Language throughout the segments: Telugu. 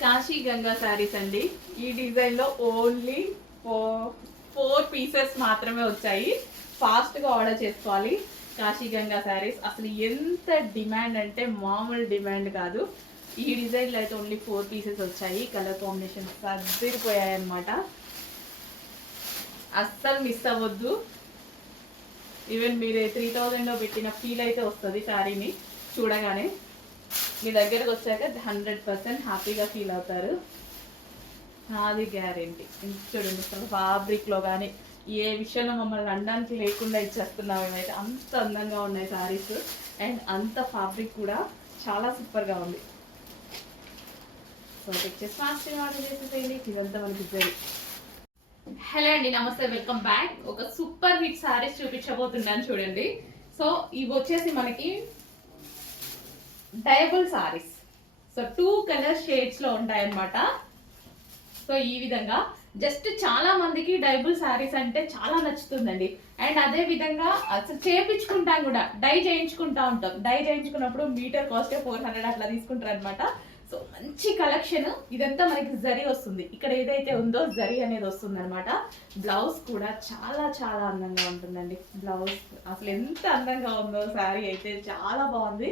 కాశీ గంగా శారీస్ అండి. ఈ డిజైన్ లో ఓన్లీ ఫోర్ పీసెస్ మాత్రమే వచ్చాయి. ఫాస్ట్ గా ఆర్డర్ చేసుకోవాలి. కాశీ గంగా శారీస్ అసలు ఎంత డిమాండ్ అంటే మామూలు డిమాండ్ కాదు. ఈ డిజైన్ లో అయితే ఓన్లీ 4 పీసెస్ వచ్చాయి. కలర్ కాంబినేషన్ సర్దిరిపోయాయి అనమాట. అస్సలు మిస్ అవ్వద్దు. ఈవెన్ మీరే 3000 లో పెట్టిన ఫీల్ అయితే వస్తుంది శారీని చూడగానే. మీ దగ్గరకు వచ్చాక 100% హ్యాపీగా ఫీల్ అవుతారు. అది గ్యారెంటీ. చూడండి అసలు ఫ్యాబ్రిక్లో కానీ ఏ విషయంలో మమ్మల్ని అనడానికి లేకుండా ఇచ్చేస్తున్నాం. ఏమైతే అంత అందంగా ఉన్నాయి శారీస్. అండ్ అంత ఫ్యాబ్రిక్ కూడా చాలా సూపర్గా ఉంది. సో పిక్చర్స్ ఫాస్ట్గా ఆర్డర్ చేసేసేయండి. ఇదంతా మనకి జరి. హలో అండి, నమస్తే, వెల్కమ్ బ్యాక్. ఒక సూపర్ హిట్ శారీస్ చూపించబోతున్నాను చూడండి. సో ఇవి వచ్చేసి మనకి డయబుల్ సారీస్. సో 2 కలర్ షేడ్స్ లో ఉంటాయన్నమాట. సో ఈ విధంగా జస్ట్ చాలా మందికి డైబుల్ సారీస్ అంటే చాలా నచ్చుతుందండి. అండ్ అదే విధంగా అసలు చేయించుకుంటాం కూడా, డై చేయించుకుంటా ఉంటాం. డై చేయించుకున్నప్పుడు మీటర్ కాస్ట్ 400 అట్లా తీసుకుంటారు అనమాట. సో మంచి కలెక్షన్. ఇదంతా మనకి జరీ వస్తుంది. ఇక్కడ ఏదైతే ఉందో జరీ అనేది వస్తుంది అనమాట. బ్లౌజ్ కూడా చాలా చాలా అందంగా ఉంటుందండి. బ్లౌజ్ అసలు ఎంత అందంగా ఉందో శారీ అయితే చాలా బాగుంది.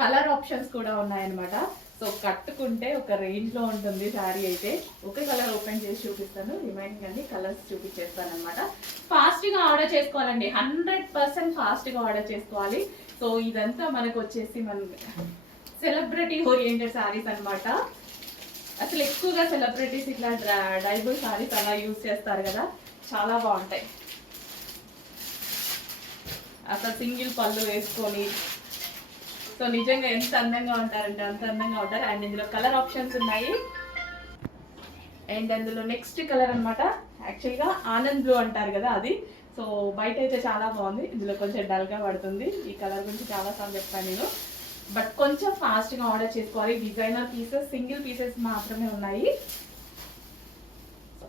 కలర్ ఆప్షన్స్ కూడా ఉన్నాయన్నమాట. సో కట్టుకుంటే ఒక రేంజ్ లో ఉంటుంది శారీ అయితే. ఒక కలర్ ఓపెన్ చేసి చూపిస్తాను, రిమైనింగ్ అన్ని కలర్స్ చూపించేస్తాను అనమాట. ఫాస్ట్ గా ఆర్డర్ చేసుకోవాలండి. 100% ఫాస్ట్ గా ఆర్డర్ చేసుకోవాలి. సో ఇదంతా మనకు వచ్చేసి మన సెలబ్రిటీ ఓరియంటెడ్ శారీస్ అనమాట. అసలు ఎక్కువగా సెలబ్రిటీస్ ఇట్లా డైబుల్ శారీస్ అలా యూజ్ చేస్తారు కదా, చాలా బాగుంటాయి. అసలు సింగిల్ పళ్ళు వేసుకొని సో నిజంగా ఎంత అందంగా ఉంటారంటే అంత అందంగా ఉంటారు. అండ్ ఇందులో కలర్ ఆప్షన్స్ ఉన్నాయి. అండ్ అందులో నెక్స్ట్ కలర్ అనమాట, యాక్చువల్గా ఆనంద్ బ్లూ అంటారు కదా అది. సో బయట అయితే చాలా బాగుంది, ఇందులో కొంచెం డల్గా పడుతుంది. ఈ కలర్ గురించి చాలాసార్లు చెప్పాను నేను. బట్ కొంచెం ఫాస్ట్గా ఆర్డర్ చేసుకోవాలి. డిజైనర్ పీసెస్, సింగిల్ పీసెస్ మాత్రమే ఉన్నాయి.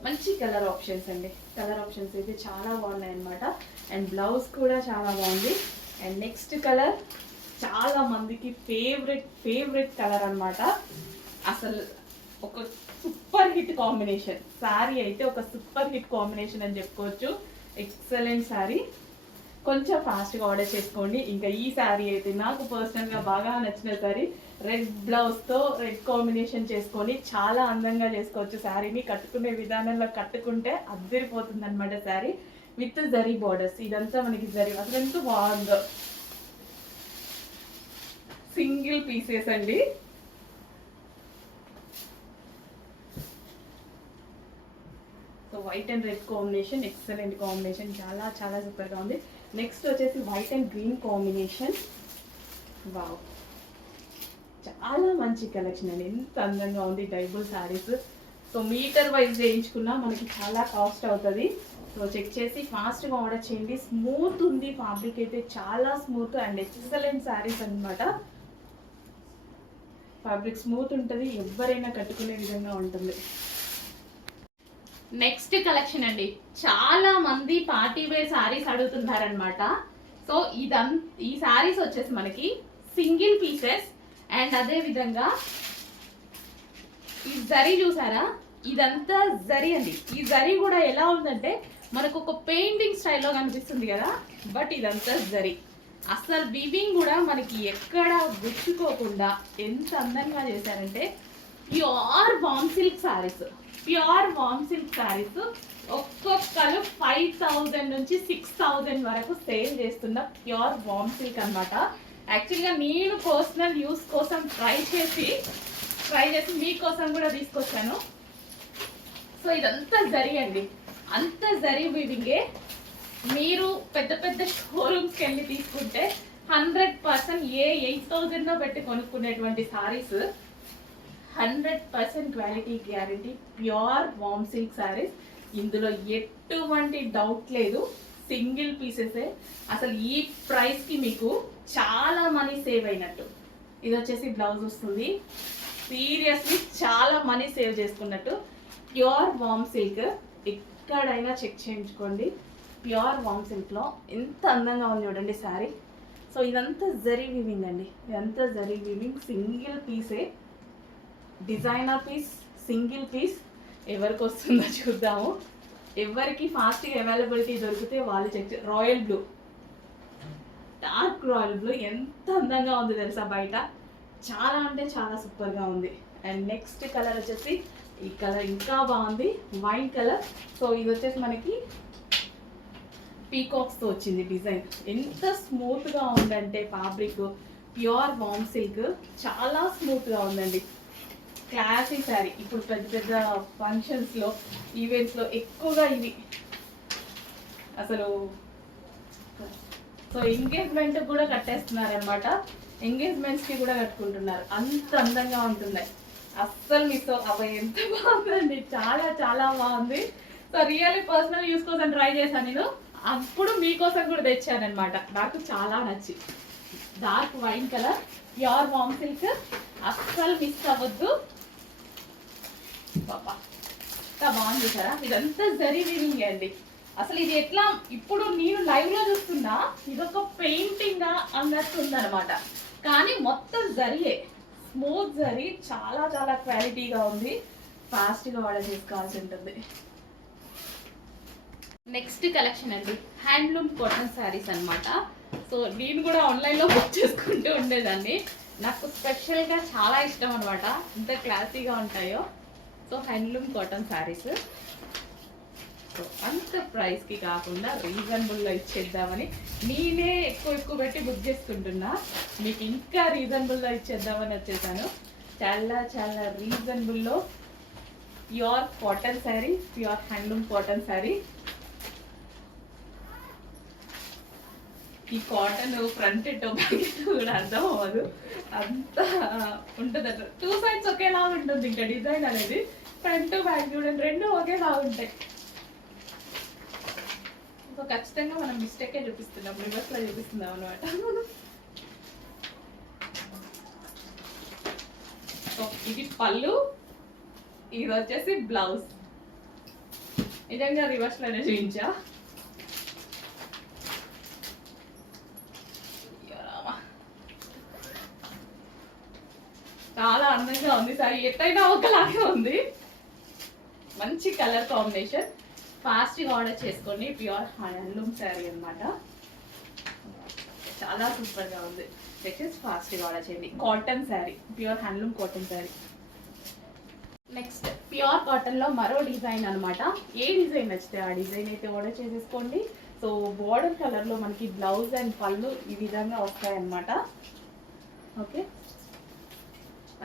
మంచి కలర్ ఆప్షన్స్ అండి. కలర్ ఆప్షన్స్ అయితే చాలా బాగున్నాయి అనమాట. అండ్ బ్లౌజ్ కూడా చాలా బాగుంది. అండ్ నెక్స్ట్ కలర్ చాలా మందికి ఫేవరెట్ కలర్ అనమాట. అసలు ఒక సూపర్ హిట్ కాంబినేషన్ శారీ అయితే, ఒక సూపర్ హిట్ కాంబినేషన్ అని చెప్పుకోవచ్చు. ఎక్సలెంట్ శారీ. కొంచెం ఫాస్ట్గా ఆర్డర్ చేసుకోండి. ఇంకా ఈ శారీ అయితే నాకు పర్సనల్గా బాగా నచ్చిన శారీ. రెడ్ బ్లౌజ్తో రెడ్ కాంబినేషన్ చేసుకొని చాలా అందంగా చేసుకోవచ్చు శారీని. కట్టుకునే విధానంలో కట్టుకుంటే అద్దరిపోతుంది అనమాట శారీ. With zari borders. ఇదంతా మనకి జరీ. అసలు ఎంత బాగుందో. సింగిల్ పీసెస్ అండి. So white and red combination, excellent combination, చాలా చాలా సూపర్గా ఉంది. నెక్స్ట్ వచ్చేసి white and green combination. Wow, చాలా మంచి కలెక్షన్ అండి. ఎంత అందంగా ఉంది డైబుల్ శారీస్. సో మీటర్ వైజ్ చేయించుకున్నా మనకి చాలా కాస్ట్ అవుతుంది. సో చెక్ చేసి ఫాస్ట్గా ఆర్డర్ చేయండి. స్మూత్ ఉంది ఫ్యాబ్రిక్ అయితే, చాలా స్మూత్ అండ్ ఎక్సలెంట్ శారీస్ అనమాట. ఫ్యాబ్రిక్ స్మూత్ ఉంటుంది, ఎవరైనా కట్టుకునే విధంగా ఉంటుంది. నెక్స్ట్ కలెక్షన్ అండి, చాలా మంది పార్టీ వేర్ శారీస్ అడుగుతున్నారనమాట. సో ఈ శారీస్ వచ్చేసి మనకి సింగిల్ పీసెస్. అండ్ అదే విధంగా ఈ జరీ చూసారా, ఇదంతా జరీ అండి. ఈ జరీ కూడా ఎలా ఉందంటే మనకు ఒక పెయింటింగ్ స్టైల్లో కనిపిస్తుంది కదా, బట్ ఇదంతా జరీ. అసలు వివింగ్ కూడా మనకి ఎక్కడ గుచ్చుకోకుండా ఎంత అందంగా చేశారంటే, ప్యూర్ వామ్ సిల్క్ శారీస్. ప్యూర్ వామ్ సిల్క్ శారీస్ ఒక్కొక్కరు 5000 నుంచి 6000 వరకు సేల్ చేస్తున్న ప్యూర్ వామ్ సిల్క్ అనమాట. యాక్చువల్గా నేను పర్సనల్ యూస్ కోసం ట్రై చేసి మీకోసం కూడా తీసుకొచ్చాను. సో ఇదంతా జరీ అండి, అంత జరీ వివింగే. మీరు పెద్ద పెద్ద షోరూమ్స్కి వెళ్ళి తీసుకుంటే 100% 8000లో పెట్టి కొనుక్కునేటువంటి సారీస్ 100% క్వాలిటీ గ్యారంటీ. ప్యూర్ వామ్ సిల్క్ సారీస్. ఇందులో ఎటువంటి డౌట్ లేదు. సింగిల్ పీసెసే. అసలు ఈ ప్రైస్కి మీకు చాలా మనీ సేవ్ అయినట్టు. ఇది వచ్చేసి బ్లౌజ్ వస్తుంది. సీరియస్లీ చాలా మనీ సేవ్ చేసుకున్నట్టు. ప్యూర్ వామ్ సిల్క్. ఎక్కడైనా చెక్ చేయించుకోండి. ప్యూర్ వామ్ సిల్క్లో ఎంత అందంగా ఉంది చూడండి శారీ. సో ఇదంతా జరీ వీవింగ్ అండి. ఇదంతా జరీ వీవింగ్, సింగిల్ పీసే. డిజైనర్ పీస్, సింగిల్ పీస్ ఎవరికి వస్తుందో చూద్దాము. ఎవరికి ఫాస్ట్గా అవైలబిలిటీ దొరికితే వాళ్ళు check. Royal blue, dark royal blue ఎంత అందంగా ఉంది తెలుసా బయట. చాలా అంటే చాలా సూపర్గా ఉంది. అండ్ నెక్స్ట్ కలర్ వచ్చేసి ఈ కలర్ ఇంకా బాగుంది, వైన్ కలర్. సో ఇది వచ్చేసి మనకి పీకాక్స్తో వచ్చింది డిజైన్. ఎంత స్మూత్గా ఉందంటే ఫ్యాబ్రిక్ ప్యూర్ వామ్ సిల్క్, చాలా స్మూత్గా ఉందండి. క్లాసీ శారీ. ఇప్పుడు పెద్ద పెద్ద ఫంక్షన్స్లో, ఈవెంట్స్లో ఎక్కువగా ఇవి అసలు. సో ఎంగేజ్మెంట్ కూడా కట్టేస్తున్నారు అనమాట, ఎంగేజ్మెంట్స్కి కూడా కట్టుకుంటున్నారు. అంత అందంగా ఉంటున్నాయి, అస్సలు మిస్ అవి. ఎంత బాగుందండి, చాలా చాలా బాగుంది. సో రియల్లీ పర్సనల్ యూస్ కోసం ట్రై చేశాను నేను, అప్పుడు మీకోసం కూడా తెచ్చానమాట. నాకు చాలా నచ్చి డార్క్ వైన్ కలర్, ప్యూర్ వామ్ సిల్క్, అస్సలు మిస్ అవ్వద్దు. పాపా ఎంత బాగుంది కదా. ఇదంతా జరీ వీవింగ్ అండి. అసలు ఇది ఎట్లా, ఇప్పుడు నేను లైవ్ లో చూస్తున్నా ఇదొక పెయింటింగ్ అన్నట్టు ఉందన్నమాట, కానీ మొత్తం జరిగే స్మూత్ జరీ, చాలా చాలా క్వాలిటీగా ఉంది. ఫాస్ట్గా ఆర్డర్ చేసుకోవాల్సి ఉంటుంది. నెక్స్ట్ కలెక్షన్ అండి, హ్యాండ్లూమ్ కాటన్ శారీస్ అనమాట. సో నేను కూడా ఆన్లైన్లో బుక్ చేసుకుంటూ ఉండేదాన్ని. నాకు స్పెషల్గా చాలా ఇష్టం అనమాట, ఎంత క్లాసీగా ఉంటాయో. So handloom cotton saris. So అంత ప్రైస్కి కాకుండా రీజనబుల్లో ఇచ్చేద్దామని నేనే ఎక్కువ పెట్టి బుక్ చేసుకుంటున్నా. మీకు ఇంకా రీజనబుల్లో ఇచ్చేద్దామని వచ్చేసాను. చాలా చాలా రీజనబుల్లో pure cotton sari, pure handloom cotton sari. ఈ కాటన్ ఫ్రంట్ బ్యాక్ కూడా అర్థం అవ్వదు, అంత ఉంటుంది. 2 సైడ్స్ ఒకేలా ఉంటుంది. ఇంకా డిజైన్ అనేది ఫ్రంట్ బ్యాక్ చూడండి, రెండు ఒకేలా ఉంటాయి. సో ఖచ్చితంగా మనం మిస్టేకే చూపిస్తున్నాం, రివర్స్లో చూపిస్తున్నాం అనమాట. సో ఇది పళ్ళు, ఇది వచ్చేసి బ్లౌజ్. నిజంగా రివర్స్లోనే చూపించా. చాలా అందంగా ఉంది సారీ, ఎట్టయినా ఒకలాగే ఉంది. మంచి కలర్ కాంబినేషన్. ఫాస్ట్గా ఆర్డర్ చేసుకోండి. ప్యూర్ హ్యాండ్లూమ్ శారీ అనమాట, చాలా సూపర్గా ఉంది. దయచేసి ఫాస్ట్గా ఆర్డర్ చేయండి. Cotton sari, pure handloom cotton sari. Next pure కాటన్లో మరో డిజైన్ అనమాట. ఏ డిజైన్ నచ్చితే ఆ డిజైన్ అయితే ఆర్డర్ చేసేసుకోండి. సో బోర్డర్ కలర్లో మనకి బ్లౌజ్ అండ్ పళ్ళు ఈ విధంగా వస్తాయన్నమాట. ఓకే,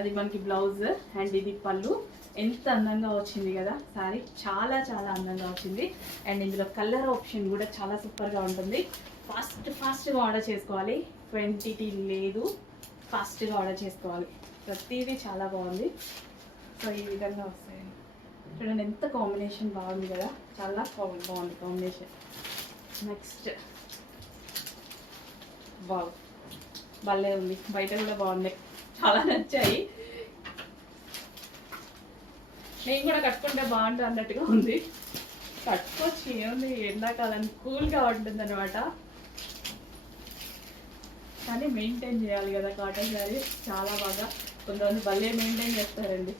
అది మనకి బ్లౌజ్ అండ్ ఇది పళ్ళు. ఎంత అందంగా వచ్చింది కదా సారీ, చాలా చాలా అందంగా వచ్చింది. అండ్ ఇందులో కలర్ ఆప్షన్ కూడా చాలా సూపర్గా ఉంటుంది. ఫాస్ట్గా ఆర్డర్ చేసుకోవాలి, క్వాంటిటీ లేదు, ఫాస్ట్గా ఆర్డర్ చేసుకోవాలి. ప్రతిదీ చాలా బాగుంది. సో ఈ విధంగా వస్తాయి చూడండి, ఎంత కాంబినేషన్ బాగుంది కదా, చాలా బాగుంది కాంబినేషన్. నెక్స్ట్ బాగు భలే ఉంది, బయట కూడా బాగుంది, చాలా నచ్చాయి. నేను కూడా కట్టుకుంటే బాగుంటుంది అన్నట్టుగా ఉంది. కట్టుకోవచ్చు, ఏముంది, ఎండాకాలం కూల్గా ఉంటుంది అనమాట. కానీ మెయింటైన్ చేయాలి కదా కాటన్ శారీ, చాలా బాగా కొంతమంది భలే మెయింటైన్ చేస్తారండి.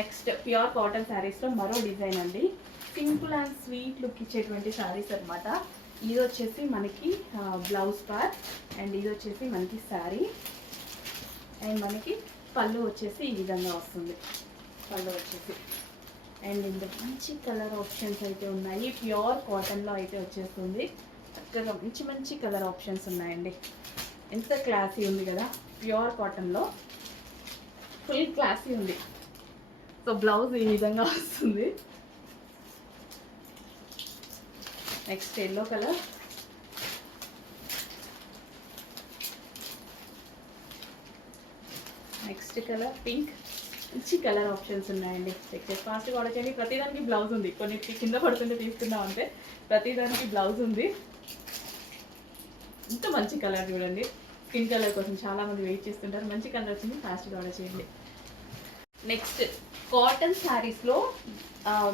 నెక్స్ట్ ప్యూర్ కాటన్ శారీస్లో మరో డిజైన్ అండి. సింపుల్ అండ్ స్వీట్ లుక్ ఇచ్చేటువంటి శారీస్ అనమాట. ఇది వచ్చేసి మనకి బ్లౌజ్ పార్ట్ అండ్ ఇది వచ్చేసి మనకి శారీ. అండ్ మనకి పళ్ళు వచ్చేసి ఈ విధంగా వస్తుంది, పళ్ళు వచ్చేసి. అండ్ ఇందులో మంచి కలర్ ఆప్షన్స్ అయితే ఉన్నాయి. ప్యూర్ కాటన్లో అయితే వచ్చేస్తుంది. చక్కగా మంచి మంచి కలర్ ఆప్షన్స్ ఉన్నాయండి. ఎంత క్లాసీ ఉంది కదా, ప్యూర్ కాటన్లో ఫుల్ క్లాసీ ఉంది. సో బ్లౌజ్ ఈ విధంగా వస్తుంది. Next yellow colour, next colour pink. మంచి కలర్ ఆప్షన్స్ ఉన్నాయండి. చెక్ చేసి ఫాస్ట్గా ఆర్డర్ చేయండి. ప్రతిదానికి బ్లౌజ్ ఉంది, కొన్ని కింద పడుతుంటే తీసుకుందాం అంటే ప్రతిదానికి బ్లౌజ్ ఉంది. ఇంత మంచి కలర్ చూడండి, స్కిన్ కలర్ కోసం చాలామంది వెయిట్ చేస్తుంటారు. మంచి కలర్ వచ్చింది, ఫాస్ట్గా ఆర్డర్ చేయండి. నెక్స్ట్ కాటన్ శారీస్లో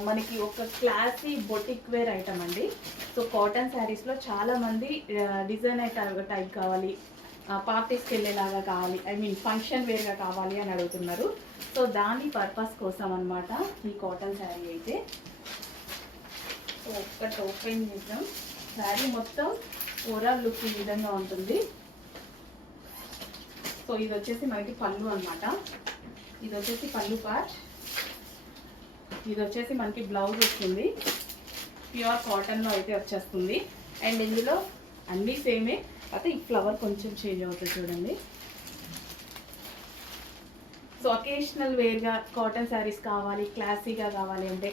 మనకి ఒక క్లాసీ బొటిక్ వేర్ ఐటమ్ అండి. సో కాటన్ శారీస్లో చాలామంది డిజైనర్ టైప్ కావాలి, పార్టీస్కి వెళ్ళేలాగా కావాలి, ఐ మీన్ ఫంక్షన్ వేర్గా కావాలి అని అడుగుతున్నారు. సో దాని పర్పస్ కోసం అనమాట ఈ కాటన్ శారీ అయితే. సో ఒక్కటి ఓపెన్ చేద్దాం. శారీ మొత్తం ఓవరాల్ లుక్ ఈ విధంగా ఉంటుంది. సో ఇది వచ్చేసి మనకి పళ్ళు అనమాట. ఇది వచ్చేసి పళ్ళు పార్ట్. ఇది వచ్చేసి మనకి బ్లౌజ్ వస్తుంది. ప్యూర్ కాటన్లో అయితే వచ్చేస్తుంది. అండ్ ఇందులో అన్నీ సేమే, అయితే ఈ ఫ్లవర్ కొంచెం చేంజ్ అవుతుంది చూడండి. సో అకేషనల్ వేర్గా కాటన్ శారీస్ కావాలి, క్లాసీగా కావాలి అంటే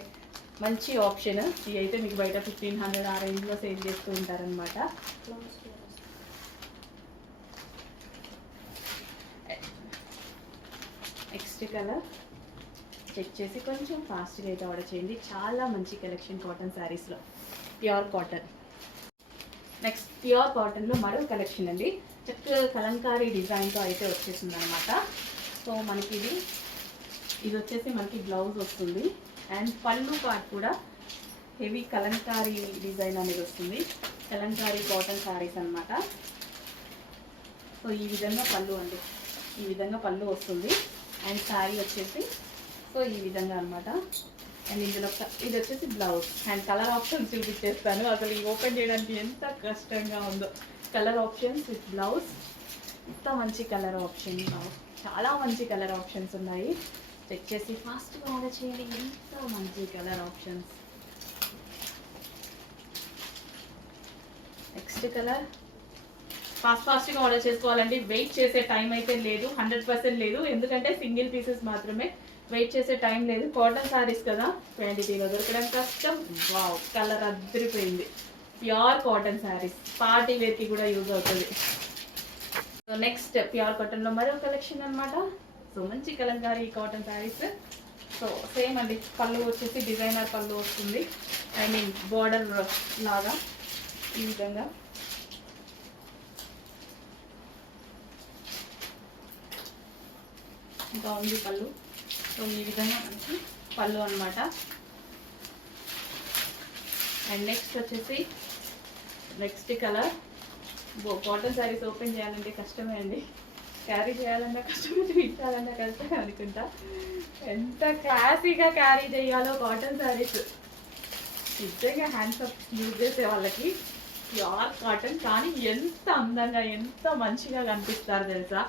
మంచి ఆప్షన్. ఇవి అయితే మీకు బయట 1500 ఆ రేంజ్లో సేల్ చేస్తూ ఉంటారనమాట. నెక్స్ట్ కలర్ చెక్ చేసి కొంచెం ఫాస్ట్గా అయితే ఆర్డర్ చేయండి. చాలా మంచి కలెక్షన్ కాటన్ శారీస్లో, ప్యూర్ కాటన్. నెక్స్ట్ ప్యూర్ కాటన్లో మరో కలెక్షన్ అండి. చక్కగా కలంకారీ డిజైన్తో అయితే వచ్చేసింది అనమాట. సో మనకి ఇది వచ్చేసి మనకి బ్లౌజ్ వస్తుంది. అండ్ పళ్ళు పార్ట్ కూడా హెవీ కలంకారీ డిజైన్ అనేది వస్తుంది. కలంకారీ కాటన్ శారీస్ అనమాట. సో ఈ విధంగా పళ్ళు అండి, ఈ విధంగా పళ్ళు వస్తుంది. అండ్ శారీ వచ్చేసి సో ఈ విధంగా అనమాట. అండ్ ఇందులో ఇది వచ్చేసి బ్లౌజ్. అండ్ కలర్ ఆప్షన్స్ చూపించేస్తాను. అసలు ఈ ఓపెన్ చేయడానికి ఎంత కష్టంగా ఉందో. Colour options with blouse. ఎంత మంచి కలర్ ఆప్షన్, చాలా మంచి కలర్ ఆప్షన్స్ ఉన్నాయి. చెక్ చేసి ఫాస్ట్గా ఆర్డర్ చేయండి. ఎంత మంచి కలర్ ఆప్షన్స్. నెక్స్ట్ కలర్ ఫాస్ట్గా ఆర్డర్ చేసుకోవాలండి. వెయిట్ చేసే టైం అయితే లేదు, 100% లేదు. ఎందుకంటే సింగిల్ పీసెస్ మాత్రమే, వెయిట్ చేసే టైం లేదు. కాటన్ శారీస్ కదా, క్వాంటిటీలో దొరకడం కష్టం. వావ్, కలర్ అద్దరిపోయింది. ప్యూర్ కాటన్ శారీస్, పార్టీ వేర్కి కూడా యూజ్ అవుతుంది. సో నెక్స్ట్ ప్యూర్ కాటన్లో మరో కలెక్షన్ అనమాట. సో మంచి Kalamkari cotton saris. So same అండి, పళ్ళు వచ్చేసి డిజైనర్ పళ్ళు వస్తుంది. ఐ మీన్ బార్డర్ లాగా ఈ విధంగా. ఇంకా ఉంది పళ్ళు. సో ఈ విధంగా మనకి పళ్ళు అనమాట. అండ్ నెక్స్ట్ వచ్చేసి next colour. Cotton saris open చేయాలంటే కష్టమే అండి, క్యారీ చేయాలన్నా కష్టమే, చూపించాలన్నా కష్టమే అనుకుంటా. ఎంత క్లాసీగా క్యారీ చేయాలో కాటన్ శారీస్. నిజంగా హ్యాండ్సప్ యూజ్ చేసే వాళ్ళకి ప్యూర్ కాటన్, కానీ ఎంత అందంగా ఎంత మంచిగా కనిపిస్తారు తెలుసా.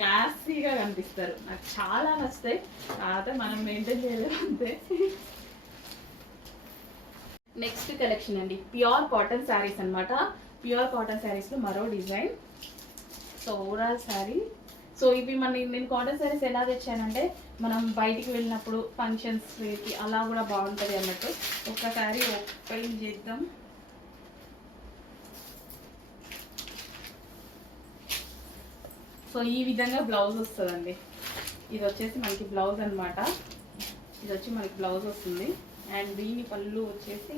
క్లాసీగా కనిపిస్తారు. నాకు చాలా నచ్చుతాయి. కాకపోతే మనం మెయింటైన్ చేయలేము అంతే. నెక్స్ట్ కలెక్షన్ అండి, ప్యూర్ కాటన్ శారీస్ అనమాట. ప్యూర్ కాటన్ శారీస్లో మరో design. So overall sari. So ఇవి నేను కాటన్ శారీస్ ఎలా తెచ్చానంటే, మనం బయటికి వెళ్ళినప్పుడు ఫంక్షన్స్ వేర్కి అలా కూడా బాగుంటుంది అన్నట్టు. ఒక శారీ ఓపెన్ చేద్దాం. సో ఈ విధంగా బ్లౌజ్ వస్తుందండి. ఇది వచ్చేసి మనకి బ్లౌజ్ అనమాట. ఇది వచ్చి మనకి బ్లౌజ్ వస్తుంది. అండ్ దీని పళ్ళు వచ్చేసి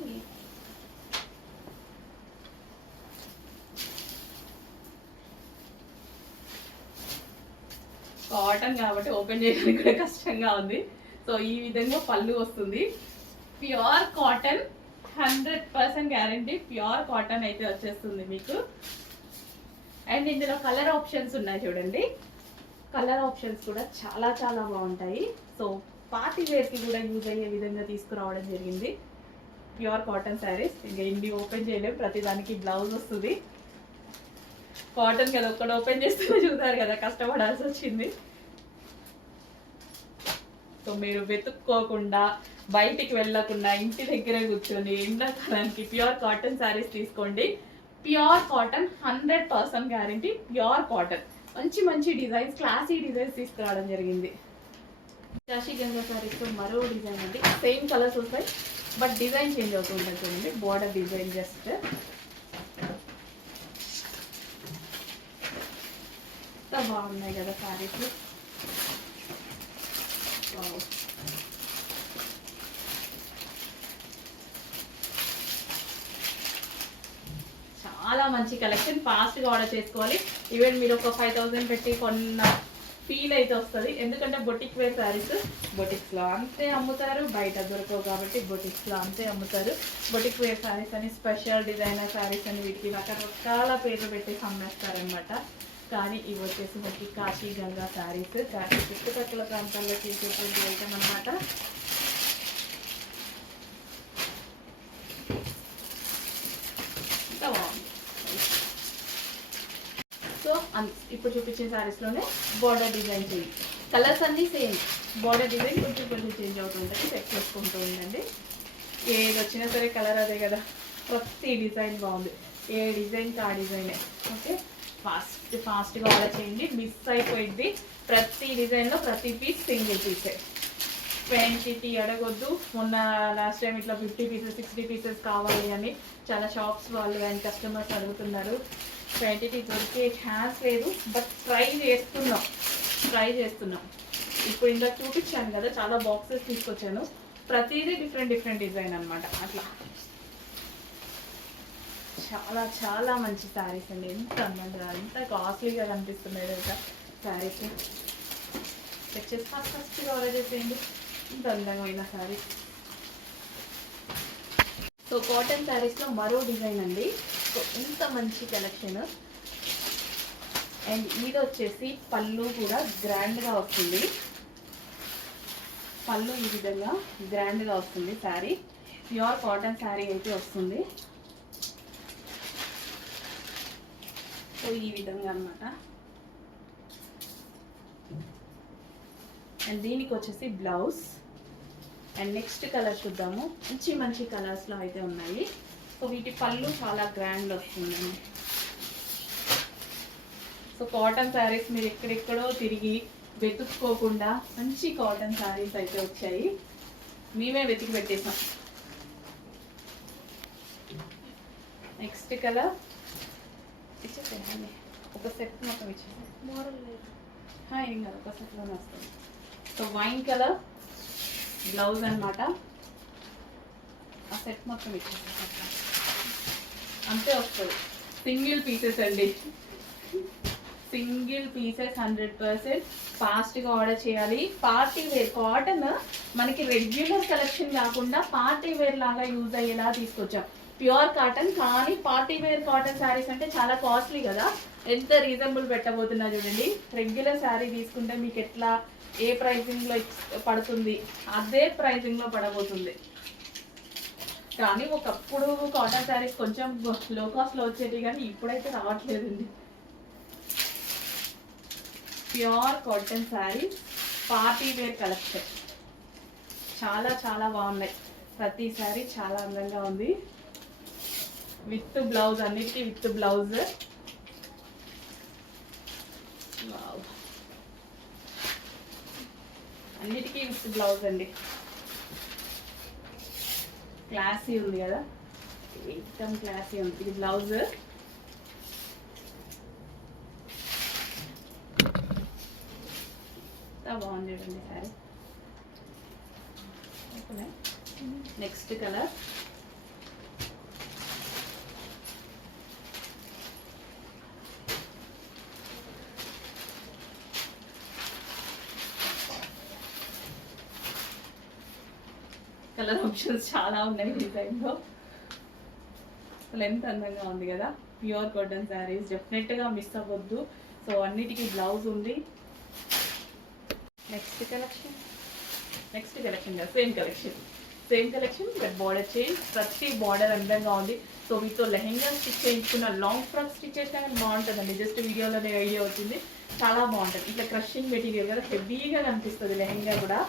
కాటన్ కాబట్టి ఓపెన్ చేయడానికి కూడా కష్టంగా ఉంది. సో ఈ విధంగా పళ్ళు వస్తుంది. Pure cotton, 100% guarantee pure cotton అయితే వచ్చేస్తుంది మీకు. అండ్ ఇందులో కలర్ ఆప్షన్స్ ఉన్నాయి చూడండి. కలర్ ఆప్షన్స్ కూడా చాలా చాలా బాగుంటాయి. సో పార్టీ వేర్కి కూడా యూజ్ అయ్యే విధంగా తీసుకురావడం జరిగింది. Pure cotton saris. ఇంకా ఇండి ఓపెన్ చేయలేము, ప్రతిదానికి బ్లౌజ్ వస్తుంది. కాటన్ కదా, ఒక్కడ ఓపెన్ చేస్తే చూసారు కదా, కష్టపడాల్సి వచ్చింది. సో మీరు వెతుక్కోకుండా, బయటికి వెళ్ళకుండా, ఇంటి దగ్గర కూర్చొని ఎండాకాలానికి ప్యూర్ కాటన్ శారీస్ తీసుకోండి. Pure cotton, 100% guarantee pure cotton. మంచి మంచి డిజైన్స్, క్లాసీ డిజైన్స్ తీసుకురావడం జరిగింది. కాశీ గంగా శారీస్తో మరో డిజైన్ అండి. సేమ్ కలర్స్ వస్తాయి, బట్ డిజైన్ చేంజ్ అవుతూ ఉంటుంది చూడండి. Border design just. బాగున్నాయి కదా శారీస్. చాలా మంచి కలెక్షన్. ఫాస్ట్గా ఆర్డర్ చేసుకోవాలి. ఈవెన్ మీరు ఒక 5000 పెట్టి కొన్న ఫీల్ అయితే వస్తుంది. ఎందుకంటే బొటిక్ వేర్ శారీస్ బొటిక్స్లో అంతే అమ్ముతారు, బయట దొరకవు కాబట్టి బొటిక్స్లో అంతే అమ్ముతారు. బొటిక్ వేర్ శారీస్ అని, స్పెషల్ డిజైనర్ శారీస్ అని, వీటికి రకరకాల పేర్లు పెట్టి అమ్మేస్తారనమాట. కానీ ఇవి వచ్చేసి మనకి కాశీ గంగా శారీస్, కాశీ చుట్టుపక్కల ప్రాంతాల్లో చేసేటువంటి ఐటమ్ అనమాట. ఇంకా బాగుంది. సో ఇప్పుడు చూపించే శారీస్లోనే బార్డర్ డిజైన్ చేయండి. కలర్స్ అన్నీ సేమ్, బార్డర్ డిజైన్ కొంచెం కొంచెం చేంజ్ అవుతుంటుంది. చెక్ చేసుకుంటూ ఉండండి. ఏది వచ్చినా సరే కలర్ అదే కదా, ప్రతి డిజైన్ బాగుంది. ఏ డిజైన్కి ఆ డిజైనే. ఓకే, ఫాస్ట్గా ఆర్డర్ చేయండి, మిస్ అయిపోయింది. ప్రతి డిజైన్లో ప్రతి పీస్ సింగిల్ పీసే, క్వాంటిటీ అడగొద్దు. మొన్న లాస్ట్ టైం ఇట్లా 50 పీసెస్ 60 పీసెస్ కావాలి అని చాలా షాప్స్ వాళ్ళు అండ్ కస్టమర్స్ అడుగుతున్నారు. క్వాంటిటీ దొరికే ఛాన్స్ లేదు, బట్ ట్రై చేస్తున్నాం. ఇప్పుడు ఇందాక చూపించాను కదా, చాలా బాక్సెస్ తీసుకొచ్చాను. ప్రతిదీ డిఫరెంట్ డిజైన్ అనమాట. అట్లా చాలా చాలా మంచి శారీస్ అండి. ఎంత అందంగా, ఎంత కాస్ట్లీగా కనిపిస్తున్నాయి కదా శారీస్. చెక్ చేసి ఫస్ట్గా ఆర్డర్ చేసేయండి. ఇంత అందమైన శారీస్. సో కాటన్ శారీస్లో మరో డిజైన్ అండి. సో ఇంత మంచి కలెక్షన్. అండ్ ఇది వచ్చేసి పళ్ళు కూడా గ్రాండ్గా వస్తుంది. పళ్ళు ఈ విధంగా గ్రాండ్గా వస్తుంది. శారీ ప్యూర్ కాటన్ శారీ అయితే వస్తుంది. సో ఈ విధంగా అన్నమాట. అండ్ దీనికి వచ్చేసి బ్లౌజ్. అండ్ నెక్స్ట్ కలర్ చూద్దాము. మంచి కలర్స్లో అయితే ఉన్నాయి. సో వీటి పళ్ళు చాలా గ్రాండ్ వస్తుందండి. సో కాటన్ శారీస్ మీరు ఎక్కడెక్కడో తిరిగి వెతుక్కోకుండా మంచి కాటన్ శారీస్ అయితే వచ్చాయి. మేమే వెతికి పెట్టేసాం. నెక్స్ట్ కలర్ ఇచ్చేసేయండి. ఒక సెట్ మొత్తం ఇచ్చేసి మోడల్ లేదు, ఏం కాదు, ఒక సెట్లోనే వస్తుంది. సో వైన్ కలర్ బ్లౌజ్ అనమాట. ఆ సెట్ మొత్తం ఇచ్చేసి అంతే వస్తుంది. సింగిల్ పీసెస్ అండి, సింగిల్ పీసెస్ 100%. ఫాస్ట్గా ఆర్డర్ చేయాలి. పార్టీ వేర్ కాటన్ మనకి రెగ్యులర్ కలెక్షన్ కాకుండా పార్టీ వేర్ లాగా యూజ్ అయ్యేలా తీసుకొచ్చాం. ప్యూర్ కాటన్ కానీ పార్టీ వేర్ కాటన్ శారీస్ అంటే చాలా కాస్ట్లీ కదా. ఎంత రీజనబుల్ పెట్టబోతున్నా చూడండి. రెగ్యులర్ శారీ తీసుకుంటే మీకు ఎట్లా ఏ ప్రైజింగ్లో పడుతుంది, అదే ప్రైజింగ్లో పడబోతుంది. కానీ ఒకప్పుడు కాటన్ శారీస్ కొంచెం లో కాస్ట్లో వచ్చేది, కానీ ఇప్పుడైతే రావట్లేదండి. Pure cotton sari party wear collection చాలా చాలా బాగున్నాయి. ప్రతి శారీ చాలా అందంగా ఉంది. విత్ బ్లౌజ్, అన్నిటికీ విత్ బ్లౌజ్. అన్నిటికీ విత్ బ్లౌజ్ అండి. క్లాసీ ఉంది కదా, एकदम క్లాసీ ఉంది. ఇది బ్లౌజ్. బాగుంది చూడండి sari. Next colour colour options చాలా ఉన్నాయి డిజైన్లో. అసలు ఎంత అందంగా ఉంది కదా. ప్యూర్ కాటన్ శారీస్ డెఫినెట్గా మిస్ అవ్వద్దు. సో అన్నిటికీ బ్లౌజ్ ఉంది. Next collection same collection but border change. ప్రతి బార్డర్ అందంగా ఉంది. సో మీతో లెహెంగా స్టిచ్ చేయించుకున్న లాంగ్ ఫ్రాక్ స్టిచ్ చేసినా కానీ బాగుంటుందండి. జస్ట్ వీడియోలోనే ఐడియా వచ్చింది, చాలా బాగుంటుంది. ఇట్లా క్రషింగ్ మెటీరియల్ కదా, హెవీగా కనిపిస్తుంది. లెహెంగా కూడా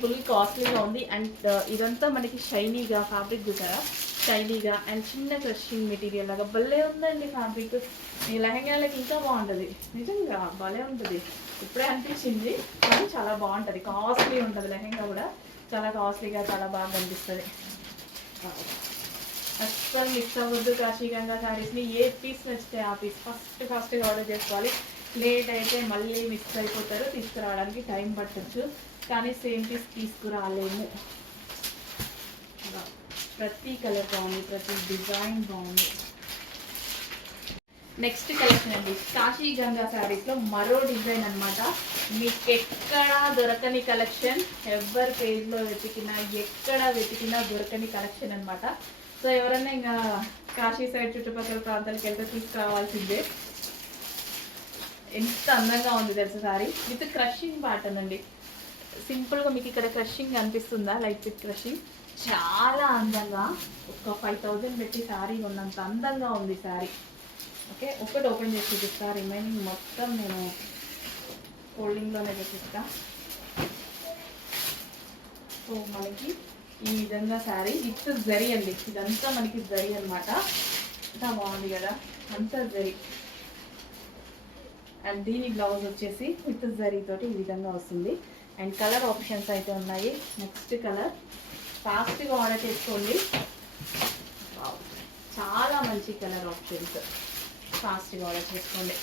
ఫుల్ కాస్ట్లీగా ఉంది. అండ్ ఇదంతా మనకి షైనీగా ఫ్యాబ్రిక్ చూసారా, షైనీగా అండ్ చిన్న క్రషింగ్ మెటీరియల్ లాగా భలే ఉందండి ఫ్యాబ్రిక్. ఈ లెహంగాలకి ఇంకా బాగుంటుంది, నిజంగా భలే ఉంటుంది. ఇప్పుడే అనిపించింది, కానీ చాలా బాగుంటుంది. కాస్ట్లీ ఉంటుంది లెహంగా కూడా, చాలా కాస్ట్లీగా చాలా బాగా కనిపిస్తుంది. అస్సలు మిస్ అవ్వద్దు కాశీ గంగా శారీస్ని. ఏ పీస్ నచ్చితే ఆ పీస్ ఫాస్ట్గా ఆర్డర్ చేసుకోవాలి. లేట్ అయితే మళ్ళీ మిస్ అయిపోతారు, తీసుకురావడానికి టైం పట్టచ్చు. కానీ సేమ్ పీస్ తీసుకురాలేము. ప్రతి కలర్ బాగుంది, ప్రతి డిజైన్ బాగుంది. నెక్స్ట్ కలెక్షన్ అండి, కాశీ గంగా శారీస్లో మరో డిజైన్ అనమాట. మీకు ఎక్కడ దొరకని కలెక్షన్, ఎవరి పేజ్లో వెతికినా ఎక్కడ వెతికినా దొరకని కలెక్షన్ అనమాట. సో ఎవరైనా ఇంకా కాశీ సైడ్ చుట్టుపక్కల ప్రాంతాలకు వెళ్తే తీసుకురావాల్సిందే. ఎంత అందంగా ఉంది తెలుసు సారీ విత్ క్రషింగ్ ప్యాటర్న్ అండి. సింపుల్గా మీకు ఇక్కడ క్రషింగ్ అనిపిస్తుందా, లైట్ విత్ క్రషింగ్. చాలా అందంగా ఒక 5000 పెట్టి శారీ ఉన్నంత అందంగా ఉంది శారీ. ఓకే, ఒకటి ఓపెన్ చేసి చూపిస్తా, రిమైనింగ్ మొత్తం నేను ఫోల్డింగ్లోనే చూపిస్తా. సో మనకి ఈ విధంగా శారీ విత్ జరీ అండి, ఇదంతా మనకి జరీ అనమాట. అంతా బాగుంది కదా, అంతా జరీ. అండ్ దీని బ్లౌజ్ వచ్చేసి విత్ జరీ తోటి ఈ విధంగా వస్తుంది. అండ్ కలర్ ఆప్షన్స్ అయితే ఉన్నాయి. నెక్స్ట్ కలర్ ఫాస్ట్గా ఆర్డర్ చేసుకోండి. చాలా మంచి కలర్ ఆప్షన్స్, ఫాస్ట్గా ఆర్డర్ చేసుకోండి.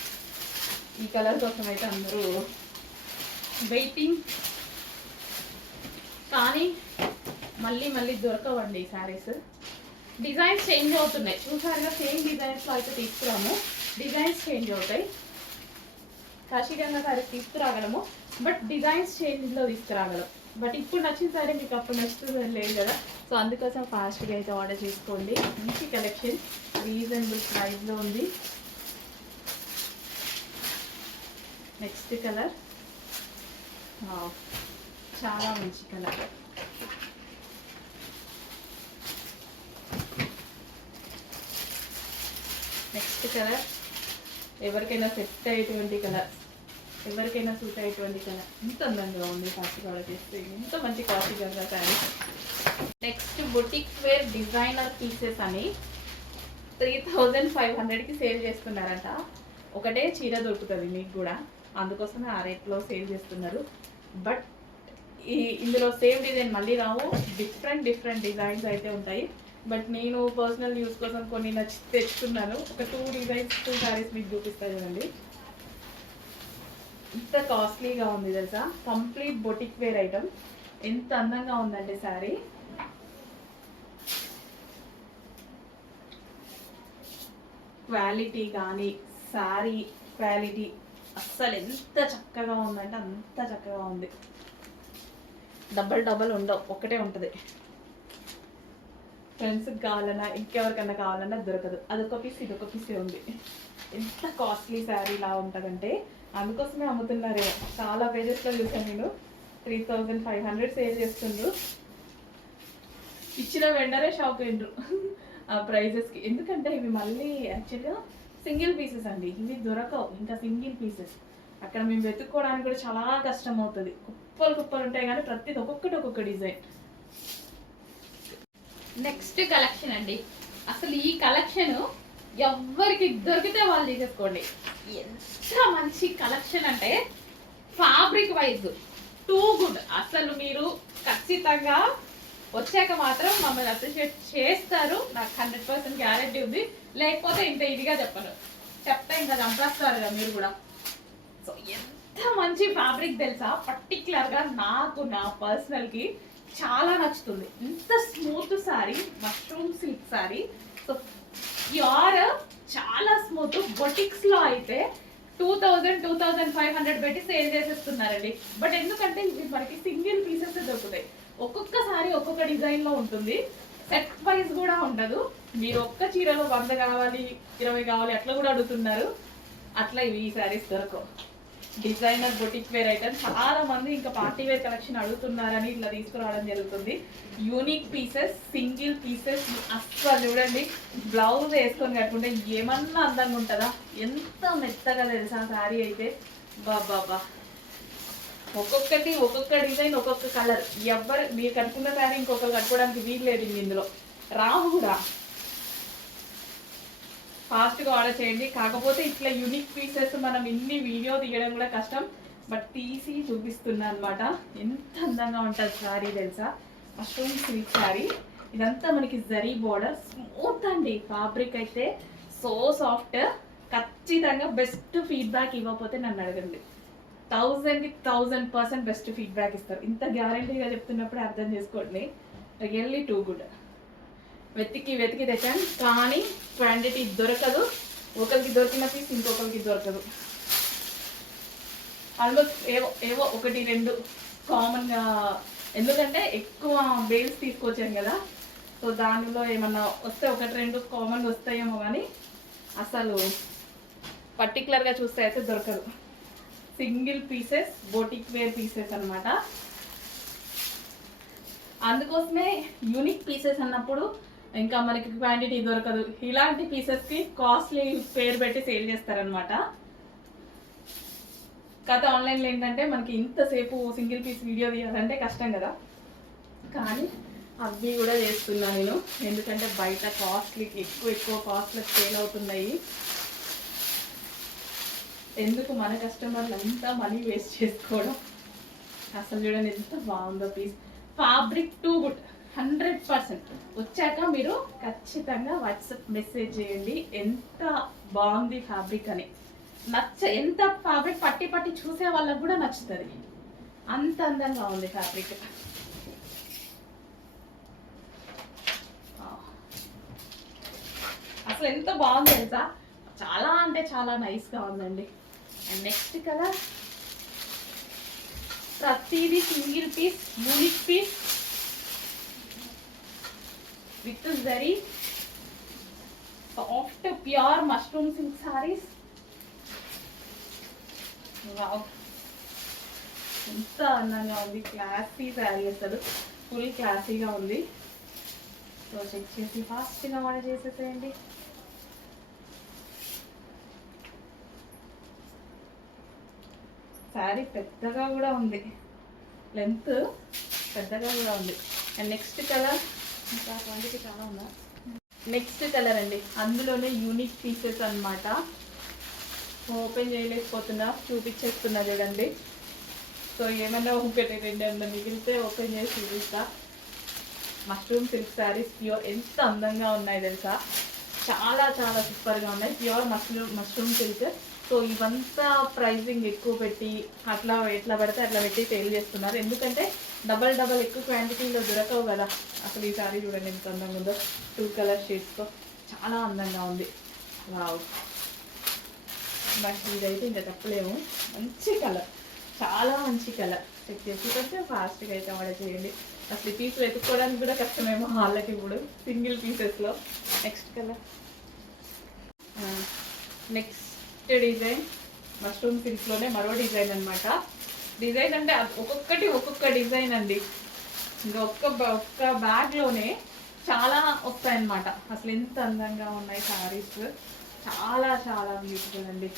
ఈ కలర్ కోసం అయితే అందరూ వెయిటింగ్, కానీ మళ్ళీ మళ్ళీ దొరకవండి ఈ శారీస్. డిజైన్స్ చేంజ్ అవుతున్నాయి, చూసారుగా సేమ్ డిజైన్స్లో అయితే తీసుకురాము, డిజైన్స్ చేంజ్ అవుతాయి. కాశీగంగా శారీస్ తీసుకురాగలము, బట్ డిజైన్స్ చేంజ్లో తీసుకురాగలం. బట్ ఇప్పుడు నచ్చిన శారీ మీకు అప్పుడు నచ్చుతుందని లేదు కదా, సో అందుకోసం ఫాస్ట్గా అయితే ఆర్డర్ చేసుకోండి. మంచి కలెక్షన్, రీజనబుల్ ప్రైస్లో ఉంది. నెక్స్ట్ కలర్ చాలా మంచి కలర్. నెక్స్ట్ కలర్ ఎవరికైనా సెట్ అయ్యేటువంటి కలర్, ఎవరికైనా సూట్ అయ్యేటువంటి కలర్. ఎంత అందంగా ఉంది ఫాస్ట్గా ఆర్డర్ చేస్తే, ఎంత మంచి కాస్ట్గా sari. Next boutique wear designer pieces అని 3500కి సేల్ చేస్తున్నారంట. ఒకటే చీర దొరుకుతుంది మీకు కూడా, అందుకోసమే ఆ రేట్లో సేల్ చేస్తున్నారు. బట్ ఇందులో సేమ్ డిజైన్ మళ్ళీ రావు, డిఫరెంట్ డిజైన్స్ అయితే ఉంటాయి. బట్ నేను పర్సనల్ యూస్ కోసం కొన్ని నచ్చి తెచ్చుకున్నాను. ఒక 2 శారీస్ మీకు చూపిస్తాను చూడండి. ఇంత కాస్ట్లీగా ఉంది తెలుసా, కంప్లీట్ బొటిక్ వేర్ ఐటమ్. ఎంత అందంగా ఉందండి శారీ. క్వాలిటీ కానీ శారీ క్వాలిటీ అస్సలు ఎంత చక్కగా ఉందంటే అంత చక్కగా ఉంది. డబల్ ఉండవు, ఒకటే ఉంటుంది. ఫ్రెండ్స్కి కావాలన్నా ఇంకెవరికన్నా కావాలన్నా దొరకదు. అదొక పీస్ ఇదొక పీసే ఉంది. ఎంత కాస్ట్లీ శారీ ఇలా ఉంటుందంటే అందుకోసమే అమ్ముతున్నారే. చాలా పేజెస్లో చూసాను నేను, 3500 సేల్ చేస్తుండ్రు. ఇచ్చిన వెండరే షాక్ అయ్యిండ్రు ఆ ప్రైజెస్కి. ఎందుకంటే ఇవి మళ్ళీ యాక్చువల్గా సింగిల్ పీసెస్ అండి, ఇవి దొరకవు ఇంకా సింగిల్ పీసెస్. అక్కడ మేము వెతుక్కోవడానికి కూడా చాలా కష్టం అవుతుంది. కుప్పలు ఉంటాయి కానీ ప్రతిది ఒక్కొక్క డిజైన్. నెక్స్ట్ కలెక్షన్ అండి, అసలు ఈ కలెక్షన్ ఎవరికి దొరికితే వాళ్ళు తీసేసుకోండి. ఎంత మంచి కలెక్షన్ అంటే ఫ్యాబ్రిక్ వైజ్ టూ గుడ్. అసలు మీరు ఖచ్చితంగా వచ్చాక మాత్రం మమ్మల్ని అప్రిషియేట్ చేస్తారు, నాకు 100% గ్యారెంటీ ఉంది. లేకపోతే ఇంత ఇదిగా చెప్పను, చెప్తే ఇంకా చంపేస్తారు కదా మీరు కూడా. సో ఎంత మంచి ఫ్యాబ్రిక్ తెలుసా, పర్టికులర్గా నాకు నా పర్సనల్కి చాలా నచ్చుతుంది. ఇంత smooth sari, mushroom silk sari. So pure చాలా స్మూత్. బొటిక్స్లో అయితే 2500 పెట్టి సేల్ చేసేస్తున్నారండి. బట్ ఎందుకంటే ఇవి మనకి సింగిల్ పీసెస్ దొరుకుతాయి. ఒక్కొక్క సారీ ఒక్కొక్క డిజైన్లో ఉంటుంది, సెట్ వైజ్ కూడా ఉండదు. మీరు ఒక్క చీరలో 100 కావాలి 20 కావాలి అట్లా కూడా అడుగుతున్నారు, అట్లా ఇవి ఈ శారీస్ దొరకవు. డిజైనర్ బొటిక్ వేర్ ఐటమ్ చాలా మంది ఇంకా పార్టీ వేర్ కలెక్షన్ అడుగుతున్నారని ఇట్లా తీసుకురావడం జరుగుతుంది. Unique pieces, single pieces. అస్సలు చూడండి, బ్లౌజ్ వేసుకొని కట్టుకుంటే ఏమన్నా అందంగా ఉంటుందా, ఎంత మెత్తగా తెలుసా శారీ అయితే. బాబా, ఒక్కొక్కటి ఒక్కొక్క డిజైన్ ఒక్కొక్క కలర్. మీరు కట్టుకున్న శారీ ఇంకొకరు కట్టుకోవడానికి వీలు లేదు ఇందులో, రావు కూడా. ఫాస్ట్గా ఆర్డర్ చేయండి. కాకపోతే ఇట్లా యూనిక్ పీసెస్ మనం ఇన్ని వీడియో తీయడం కూడా కష్టం, బట్ తీసి చూపిస్తున్నా అనమాట. ఎంత అందంగా ఉంటుంది శారీ తెలుసా, మష్రూమ్ సిల్క్ శారీ. ఇదంతా మనకి జరీ బోర్డర్, స్మూత్ అండి. ఫ్యాబ్రిక్ అయితే సో సాఫ్ట్. ఖచ్చితంగా బెస్ట్ ఫీడ్బ్యాక్ ఇవ్వకపోతే నన్ను అడగండి, 1000కి 1000% బెస్ట్ ఫీడ్బ్యాక్ ఇస్తారు. ఇంత గ్యారంటీగా చెప్తున్నప్పుడు అర్థం చేసుకోండి, రియల్లీ టూ గుడ్. వెతికి తెచ్చాను కానీ క్వాంటిటీ దొరకదు. ఒకరికి దొరికిన పీస్ ఇంకొకరికి దొరకదు. ఆల్మోస్ట్ ఏవో 1-2 కామన్గా, ఎందుకంటే ఎక్కువ బేల్స్ తీసుకొచ్చాను కదా, సో దానిలో ఏమన్నా వస్తే 1-2 కామన్గా వస్తాయేమో కానీ అసలు పర్టికులర్గా చూస్తే అయితే దొరకదు. Single pieces boutique wear pieces అన్నమాట. అందుకోసమే యూనిక్ పీసెస్ అన్నప్పుడు ఇంకా మనకి క్వాంటిటీ దొరకదు. ఇలాంటి పీసెస్కి కాస్ట్లీ పేరు పెట్టి సేల్ చేస్తారనమాట. కథ ఆన్లైన్లో ఏంటంటే మనకి ఇంతసేపు సింగిల్ పీస్ వీడియో తీయాలంటే కష్టం కదా, కానీ అవి కూడా చేస్తున్నా నేను. ఎందుకంటే బయట కాస్ట్లీకి ఎక్కువ కాస్ట్లకు సేల్ అవుతున్నాయి. ఎందుకు మన కస్టమర్లు అంతా మనీ వేస్ట్ చేసుకోవడం. అసలు చూడండి ఎంత బాగుందో పీస్. Fabric too good, 100%. వచ్చాక మీరు ఖచ్చితంగా వాట్సాప్ మెసేజ్ చేయండి ఎంత బాగుంది ఫ్యాబ్రిక్ అని. ఎంత ఫ్యాబ్రిక్ పట్టి పట్టి చూసే వాళ్ళకి కూడా నచ్చుతుంది, అంత అందంగా ఉంది ఫ్యాబ్రిక్. అసలు ఎంత బాగుంది తెలుసా, చాలా అంటే చాలా నైస్గా ఉందండి. అండ్ నెక్స్ట్ కలర్, ప్రతిదీ single piece, unique piece with very soft pure mushroom silk saris. ఎంత అందంగా ఉంది, క్లాసీ శారీ, అసలు ఫుల్ క్లాసీగా ఉంది. సో చెక్ చేసి ఫాస్ట్గా ఆర్డర్ చేసేసేయండి. శారీ పెద్దగా కూడా ఉంది, లెంత్ పెద్దగా కూడా ఉంది. అండ్ నెక్స్ట్ కలర్, ఇంకా క్వాంటిటీ చాలా ఉందా. నెక్స్ట్ కలర్ అండి, అందులోనే యూనిక్ పీసెస్ అన్నమాట. ఓపెన్ చేయలేకపోతున్నా, చూపించేస్తున్నా చూడండి. సో ఏమన్నా ఒకటి రెండు మిగిలితే ఓపెన్ చేసి చూపిస్తా. మష్రూమ్ సిల్క్ శారీస్ ప్యూర్, ఎంత అందంగా ఉన్నాయి తెలుసా, చాలా చాలా సూపర్గా ఉన్నాయి. Pure mushroom silk. సో ఇవంతా ప్రైజింగ్ ఎక్కువ పెట్టి అట్లా ఎట్లా పడితే అట్లా పెట్టి సేల్ చేస్తున్నారు. ఎందుకంటే డబల్ ఎక్కువ క్వాంటిటీలో దొరకవు కదా. అసలు ఈ శారీ చూడండి ఎంత అందంగా ఉందో, 2 కలర్ షేడ్స్తో చాలా అందంగా ఉంది. వావ్, బట్ ఇదైతే ఇంకా చెప్పలేము, మంచి కలర్, చాలా మంచి కలర్. చెక్ చేసి కొంచెం ఫాస్ట్గా అయితే ఆర్డర్ చేయండి. అసలు ఈ పీస్ వెతుక్కోవడానికి కూడా కష్టమేమో వాళ్ళకి ఇప్పుడు సింగిల్ పీసెస్లో. Next colour, next design mushroom సిల్క్లోనే మరో డిజైన్ అనమాట. డిజైన్ అంటే ఒక్కొక్క డిజైన్ అండి. ఇంకా ఒక్క బ్యాగ్లోనే చాలా వస్తాయన్నమాట. అసలు ఎంత అందంగా ఉన్నాయి శారీస్, చాలా చాలా బ్యూటిఫుల్ అండి.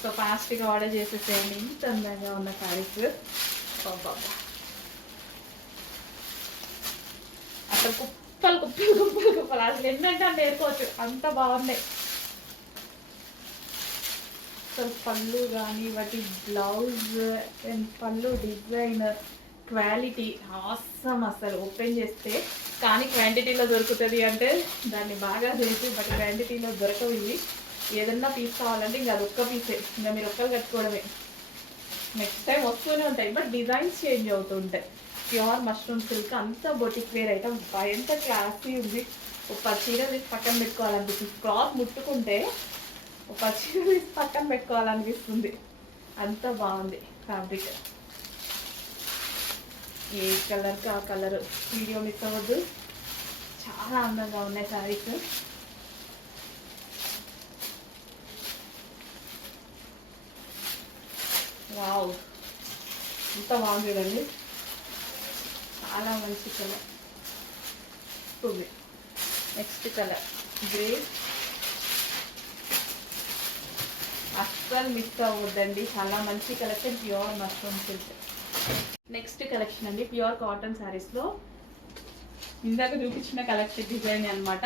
సో ఫాస్ట్గా ఆర్డర్ చేసేసేయండి, ఇంత అందంగా ఉన్న శారీస్. బాబా, అసలు కుప్పలు అసలు ఎన్నంటే అంత నేర్చుకోవచ్చు, అంత బాగున్నాయి. అసలు పళ్ళు కానీ వాటి బ్లౌజ్ అండ్ పళ్ళు డిజైన్ క్వాలిటీ ఆసమ్. అసలు ఓపెన్ చేస్తే కానీ క్వాంటిటీలో దొరుకుతుంది అంటే దాన్ని బాగా చేసి, బట్ క్వాంటిటీలో దొరకవు ఇవి. ఏదన్నా పీస్ కావాలంటే ఇంకా అది ఒక్క పీసే, ఇంకా మీరు ఒక్కరు కట్టుకోవడమే. నెక్స్ట్ టైం వస్తూనే ఉంటాయి, బట్ డిజైన్స్ చేంజ్ అవుతూ ఉంటాయి. ప్యూర్ మష్రూమ్ సిల్క్, అంతా బొటిక్ వేర్ ఐటమ్, ఎంత క్లాసీ ఉంది. ఒక చీర తీసి పక్కన పెట్టుకోవాలనిపిస్తుంది, క్లాత్ ముట్టుకుంటే ఒక చీర తీసి పక్కన పెట్టుకోవాలనిపిస్తుంది, అంత బాగుంది ఫ్యాబ్రిక్. ఏ కలర్కి ఆ కలర్, వీడియో మిస్ అవ్వద్దు, చాలా అందంగా ఉన్నాయి శారీస్. వావ్, ఎంత బాగుంది చూడండి, చాలా మంచి కలర్. నెక్స్ట్ కలర్ గ్రే, అస్సలు మిస్ అవ్వద్దండి, చాలా మంచి collection, pure mushroom silk. Next collection అండి, ప్యూర్ కాటన్ శారీస్లో ఇందాక చూపించిన కలెక్షన్ డిజైన్ అనమాట.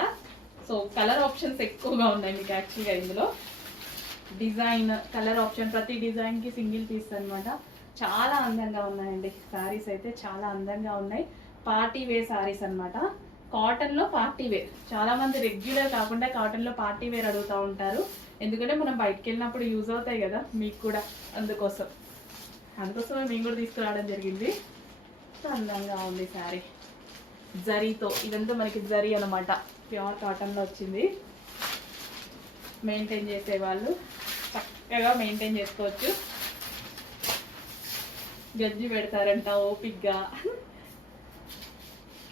సో కలర్ ఆప్షన్స్ ఎక్కువగా ఉన్నాయి మీకు యాక్చువల్గా ఇందులో. డిజైన్, కలర్ ఆప్షన్, ప్రతి డిజైన్కి సింగిల్ పీస్ అనమాట. చాలా అందంగా ఉన్నాయండి శారీస్ అయితే, చాలా అందంగా ఉన్నాయి. పార్టీ వేర్ శారీస్ అనమాట, కాటన్లో పార్టీ వేర్. చాలామంది రెగ్యులర్ కాకుండా కాటన్లో పార్టీ వేర్ అడుగుతూ ఉంటారు, ఎందుకంటే మనం బయటకు వెళ్ళినప్పుడు యూజ్ అవుతాయి కదా మీకు కూడా, అందుకోసమే మేము కూడా తీసుకురావడం జరిగింది. అందంగా ఉంది శారీ, జరీతో. ఇదంతా మనకి జరీ అనమాట, ప్యూర్ కాటన్లో వచ్చింది. మెయింటైన్ చేసేవాళ్ళు చక్కగా మెయింటైన్ చేసుకోవచ్చు. గంజి పెడతారంట ఓపిక్గా,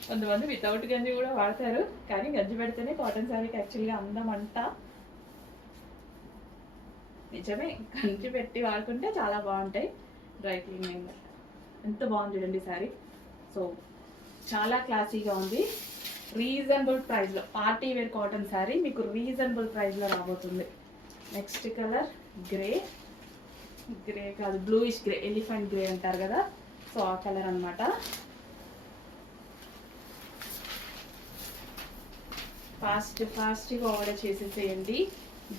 కొంతమంది వితౌట్ గంజి కూడా వాడతారు, కానీ గంజి పెడితేనే కాటన్ శారీకి యాక్చువల్గా అందం అంట. నిజమే, కంచి పెట్టి వాడుకుంటే చాలా బాగుంటాయి. డ్రై క్లీనింగ్ ఎంత బాగుంది చూడండి శారీ. సో చాలా క్లాసీగా ఉంది, రీజనబుల్ ప్రైస్లో. పార్టీ వేర్ కాటన్ శారీ మీకు రీజనబుల్ ప్రైస్లో రాబోతుంది. నెక్స్ట్ కలర్ గ్రే, గ్రే కాదు బ్లూయిష్ గ్రే, ఎలిఫెంట్ గ్రే అంటారు కదా, సో ఆ కలర్ అనమాట. ఫాస్ట్గా ఆర్డర్ చేసేసేయండి,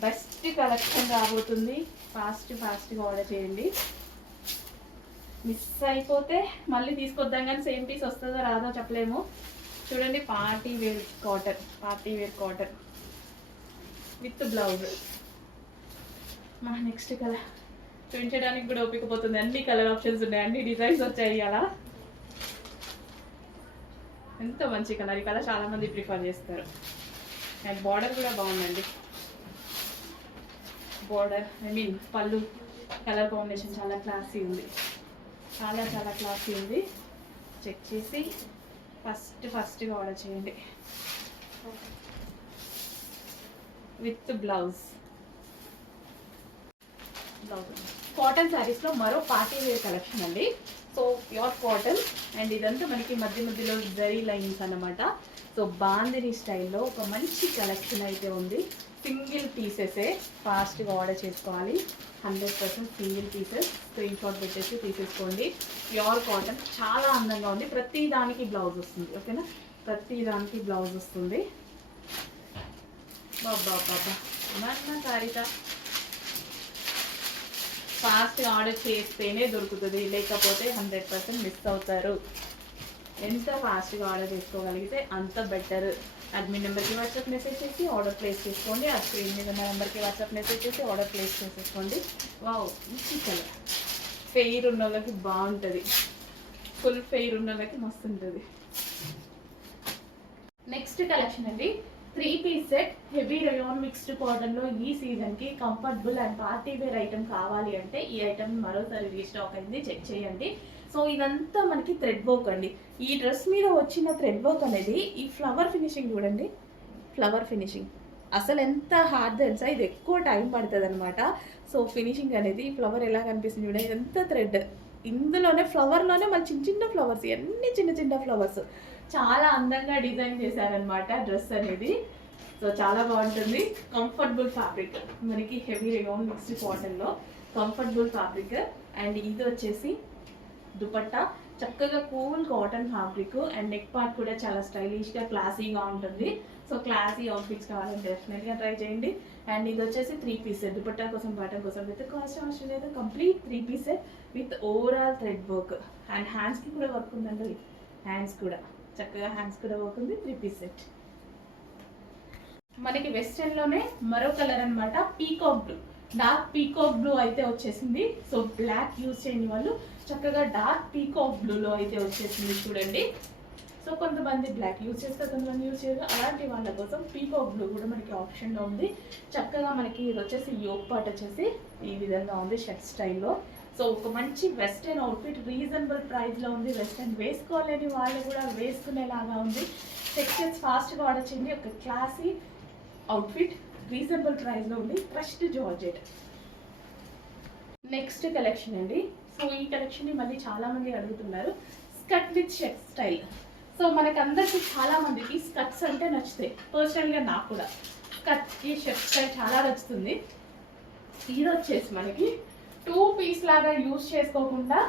బెస్ట్ కలెక్షన్ రాబోతుంది. ఫాస్ట్గా ఆర్డర్ చేయండి. మిస్ అయిపోతే మళ్ళీ తీసుకొద్దాం, కానీ సేమ్ పీస్ వస్తుందో రాదో చెప్పలేము. చూడండి party wear cotton with blouse. మా నెక్స్ట్ కలర్ చూపించడానికి కూడా ఓపిక పోతుంది, అన్ని కలర్ ఆప్షన్స్ ఉన్నాయి, అన్ని డిజైన్స్ వచ్చాయి. అలా ఎంత మంచి కలర్, ఈ కలర్ చాలా మంది ప్రిఫర్ చేస్తారు. అండ్ బార్డర్ కూడా బాగుందండి, బార్డర్ పళ్ళు కలర్ కాంబినేషన్ చాలా క్లాసీ ఉంది, చాలా క్లాసీ ఉంది. చెక్ చేసి ఫస్ట్గా ఆర్డర్ చేయండి విత్ బ్లౌజ్. కాటన్ శారీస్లో మరో పార్టీ వేర్ కలెక్షన్ అండి. సో ప్యూర్ కాటన్, అండ్ ఇదంతా మనకి మధ్యలో జరీ లైన్స్ అన్నమాట. సో బాందిని స్టైల్లో ఒక మంచి కలెక్షన్ అయితే ఉంది. సింగిల్ పీసెసే, ఫాస్ట్గా ఆర్డర్ చేసుకోవాలి. 100% సింగిల్ పీసెస్, స్క్రీన్ షాట్ పెట్టేసి తీసేసుకోండి. ప్యూర్ కాటన్ చాలా అందంగా ఉంది. ప్రతి దానికి బ్లౌజ్ వస్తుంది, ఓకేనా, ప్రతి దానికి బ్లౌజ్ వస్తుంది. బాబా మన సారీత ఫాస్ట్గా ఆర్డర్ చేస్తేనే దొరుకుతుంది, లేకపోతే 100% మిస్ అవుతారు. ఎంత ఫాస్ట్గా ఆర్డర్ చేసుకోగలిగితే అంత బెటర్. అడ్మిన్ నెంబర్కి వాట్సాప్ మెసేజ్ చేసి ఆర్డర్ ప్లేస్ చేసుకోండి. ఆ స్క్రీన్ మీద ఉన్న నెంబర్కి వాట్సాప్ మెసేజ్ చేసి ఆర్డర్ ప్లేస్ చేసేసుకోండి. వావ్, మంచి కలర్. ఫెయిర్ ఉన్న వాళ్ళకి బాగుంటుంది, ఫుల్ ఫెయిర్ ఉన్న వాళ్ళకి మస్తు ఉంటుంది. నెక్స్ట్ కలెక్షన్ అండి, 3-piece set heavy rayon mixed కాటన్లో. ఈ సీజన్కి comfortable and party wear item కావాలి అంటే ఈ ఐటమ్ మరోసారి రీస్టాక్ అయింది, చెక్ చేయండి. సో ఇదంతా మనకి థ్రెడ్ వర్క్ అండి. ఈ డ్రెస్ మీద వచ్చిన థ్రెడ్ వర్క్ అనేది, ఈ ఫ్లవర్ ఫినిషింగ్ చూడండి, ఫ్లవర్ ఫినిషింగ్ అసలు ఎంత హార్డ్ తెలుసా, ఇది ఎక్కువ టైం పడుతుంది అనమాట. సో ఫినిషింగ్ అనేది ఫ్లవర్ ఎలా కనిపిస్తుంది చూడండి, ఇదంతా థ్రెడ్. ఇందులోనే ఫ్లవర్లోనే మన చిన్న ఫ్లవర్స్, అన్ని చిన్న ఫ్లవర్స్ చాలా అందంగా డిజైన్ చేశారనమాట డ్రెస్ అనేది. సో చాలా బాగుంటుంది. కంఫర్టబుల్ ఫ్యాబ్రిక్ మనకి, హెవీ రేయాన్ మిక్స్డ్ కాటన్లో కంఫర్టబుల్ ఫ్యాబ్రిక్. అండ్ ఇది వచ్చేసి దుపట్టా, చక్కగా cool cotton fabric. And neck part కూడా చాలా స్టైలిష్గా క్లాసీగా ఉంటుంది. సో క్లాసీ అవుట్ఫిట్స్ కావాలంటే డెఫినెట్గా ట్రై చేయండి. అండ్ ఇది వచ్చేసి 3-piece సెట్, దుపట్టా కోసం బాటమ్ కోసం విత్ కాస్ట్ అవసరం లేదు, complete 3-piece set with overall thread work. And హ్యాండ్స్కి కూడా వర్క్ ఉందండి, హ్యాండ్స్ కూడా చక్కగా వర్క్ ఉంది. 3-piece set. మనకి వెస్టర్న్లోనే మరో కలర్ అనమాట, peacock blue, dark peacock blue అయితే వచ్చేసింది. సో బ్లాక్ యూజ్ చేయని వాళ్ళు చక్కగా డార్క్ పీకాక్ బ్లూలో అయితే వచ్చేసింది చూడండి. సో కొంతమంది బ్లాక్ యూజ్ చేస్తారు, కొంతమంది యూజ్ చేయరు. అలాంటి వాళ్ళ కోసం పీకాక్ బ్లూ కూడా మనకి ఆప్షన్లో ఉంది. చక్కగా మనకి ఇది వచ్చేసి యోక్ పార్ట్ వచ్చేసి ఈ విధంగా ఉంది షర్ట్ స్టైల్లో. సో ఒక మంచి వెస్టర్న్ అవుట్ఫిట్ రీజనబుల్ ప్రైస్లో ఉంది. వెస్టర్న్ వేసుకోలేని వాళ్ళు కూడా వేసుకునేలాగా ఉంది. టెక్స్టైల్స్ ఫాస్ట్గా ఆర్డర్ చేయండి. ఒక క్లాసీ అవుట్ఫిట్ రీజనబుల్ ప్రైస్లో ఉంది, క్రష్డ్ జార్జెట్. నెక్స్ట్ కలెక్షన్ అండి. సో ఈ కలెక్షన్ని మళ్ళీ చాలామంది అడుగుతున్నారు, skirt with shirt style. So మనకందరికీ చాలామందికి స్కర్ట్స్ అంటే నచ్చుతాయి, పర్సనల్గా నాకు కూడా స్కర్ట్కి షర్ట్ స్టైల్ చాలా నచ్చుతుంది. ఇది వచ్చేసి మనకి 2-piece లాగా యూజ్ చేసుకోకుండా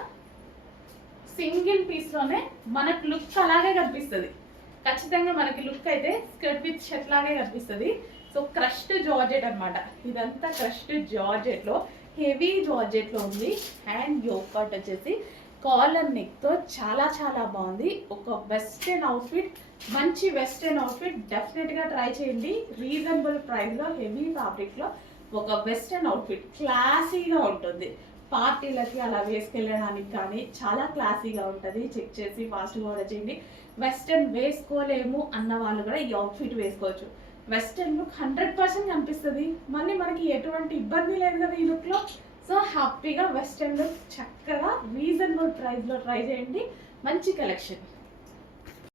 సింగిల్ పీస్లోనే మనకు లుక్ అలాగే కనిపిస్తుంది. ఖచ్చితంగా మనకి లుక్ అయితే స్కర్ట్ విత్ షర్ట్ లాగే కనిపిస్తుంది. సో క్రష్డ్ జార్జెట్ అనమాట, ఇదంతా క్రష్డ్ జార్జెట్లో, హెవీ జార్జెట్లో ఉంది. అండ్ యోక్ పార్ట్ వచ్చేసి కాలర్ నెక్తో చాలా బాగుంది. ఒక వెస్టర్న్ అవుట్ఫిట్, మంచి వెస్టర్న్ అవుట్ఫిట్ డెఫినెట్గా ట్రై చేయండి. రీజనబుల్ ప్రైస్లో హెవీ ఫ్యాబ్రిక్లో ఒక వెస్టర్న్ అవుట్ఫిట్ క్లాసీగా ఉంటుంది. పార్టీలకి అలా వేసుకెళ్ళడానికి కానీ చాలా క్లాసీగా ఉంటుంది. చెక్ చేసి ఫాస్ట్గా ఆర్డర్ చేయండి. వెస్టర్న్ వేసుకోలేము అన్న వాళ్ళు కూడా ఈ అవుట్ఫిట్ వేసుకోవచ్చు. వెస్టర్న్ లుక్ 100% కనిపిస్తుంది, మళ్ళీ మనకి ఎటువంటి ఇబ్బంది లేదు కదా ఈ లుక్లో. సో హ్యాపీగా వెస్టర్న్ లుక్ చక్కగా రీజనబుల్ ప్రైస్లో ట్రై చేయండి. మంచి కలెక్షన్.